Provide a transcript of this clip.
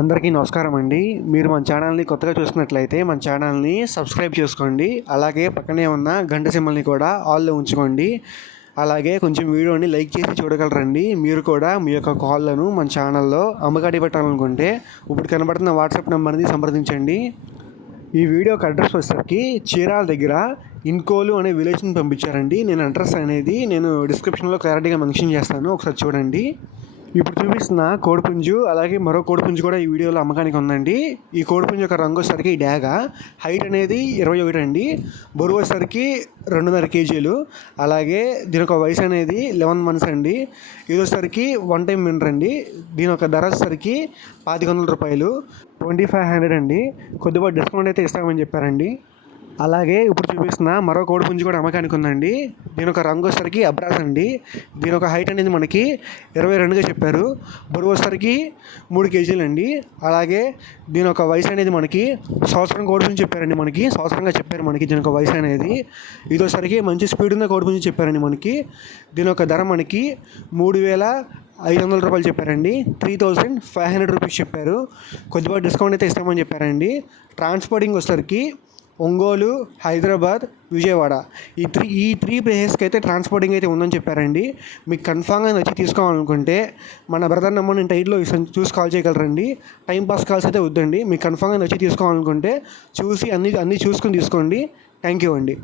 అందరికీ నమస్కారం అండి. మీరు మన ఛానల్ని కొత్తగా చూస్తున్నట్లయితే మన ఛానల్ని సబ్స్క్రైబ్ చేసుకోండి. అలాగే పక్కనే ఉన్న గంట సింబల్ని కూడా ఆల్లో ఉంచుకోండి. అలాగే కొంచెం వీడియోని లైక్ చేసి చూడగలరండి. మీరు కూడా మీ యొక్క కాల్లను మన ఛానల్లో అమ్మకాడి పెట్టాలనుకుంటే ఇప్పుడు కనబడుతున్న వాట్సాప్ నెంబర్ని సంప్రదించండి. ఈ వీడియోకి అడ్రస్ వచ్చేసరికి చీరాల దగ్గర ఇన్కోలు అనే విలేజ్ని పంపించారండి. నేను అడ్రస్ అనేది నేను డిస్క్రిప్షన్లో క్లారిటీగా మెన్షన్ చేస్తాను. ఒకసారి చూడండి. ఇప్పుడు చూపిస్తున్న కోడిపుంజు అలాగే మరో కోడిపుంజు కూడా ఈ వీడియోలో అమ్మకానికి ఉందండి. ఈ కోడిపుంజు యొక్క రంగు వచ్చేసరికి ఈ డ్యాగ హైట్ అనేది ఇరవై ఒకటి అండి. బరువు వచ్చేసరికి రెండున్నర కేజీలు. అలాగే దీని యొక్క వయసు అనేది లెవెన్ మంత్స్ అండి. ఇది వచ్చేసరికి వన్ టైం విన్నర్ అండి. దీని యొక్క ధర వచ్చేసరికి పాతిక వందల రూపాయలు. ట్వంటీ ఫైవ్ హండ్రెడ్ అండి. కొద్దిగా డిస్కౌంట్ అయితే ఇస్తామని చెప్పారండి. అలాగే ఇప్పుడు చూపిస్తున్న మరో కోడి పుంజు కూడా అమ్మకానికి ఉందండి. దీని ఒక రంగు వచ్చేసరికి అబ్రాస్ అండి. దీని ఒక హైట్ అనేది మనకి ఇరవై రెండుగా చెప్పారు. బరువు వచ్చేసరికి మూడు కేజీలు అండి. అలాగే దీని ఒక వయసు అనేది మనకి సంవత్సరం కోడి పుంజు చెప్పారండి మనకి. సంవత్సరంగా చెప్పారు మనకి దీని ఒక వయసు అనేది. ఇది వచ్చేసరికి మంచి స్పీడ్ ఉన్న కోడి పుంజు చెప్పారండి మనకి. దీని ఒక ధర మనకి మూడు వేల ఐదు వందల రూపాయలు చెప్పారండి. Three thousand five hundred rupees చెప్పారు. కొద్దిగా డిస్కౌంట్ అయితే ఇస్తామని చెప్పారండి. ట్రాన్స్పోర్టింగ్ వచ్చేసరికి ఒంగోలు హైదరాబాద్ విజయవాడ. ఈ త్రీ ఈ త్రీ ప్లేసెస్కి అయితే ట్రాన్స్పోర్టింగ్ అయితే ఉందని చెప్పారండి. మీకు కన్ఫామ్గా నచ్చి తీసుకోవాలనుకుంటే మన బ్రదర్ నెంబర్ నేను టైట్లో చూసి కాల్ చేయగలరండి. టైం పాస్ కాల్స్ అయితే వద్దండి. మీకు కన్ఫామ్గా నచ్చి తీసుకోవాలనుకుంటే చూసి అన్ని అన్నీ చూసుకుని తీసుకోండి. థ్యాంక్ యూ అండి.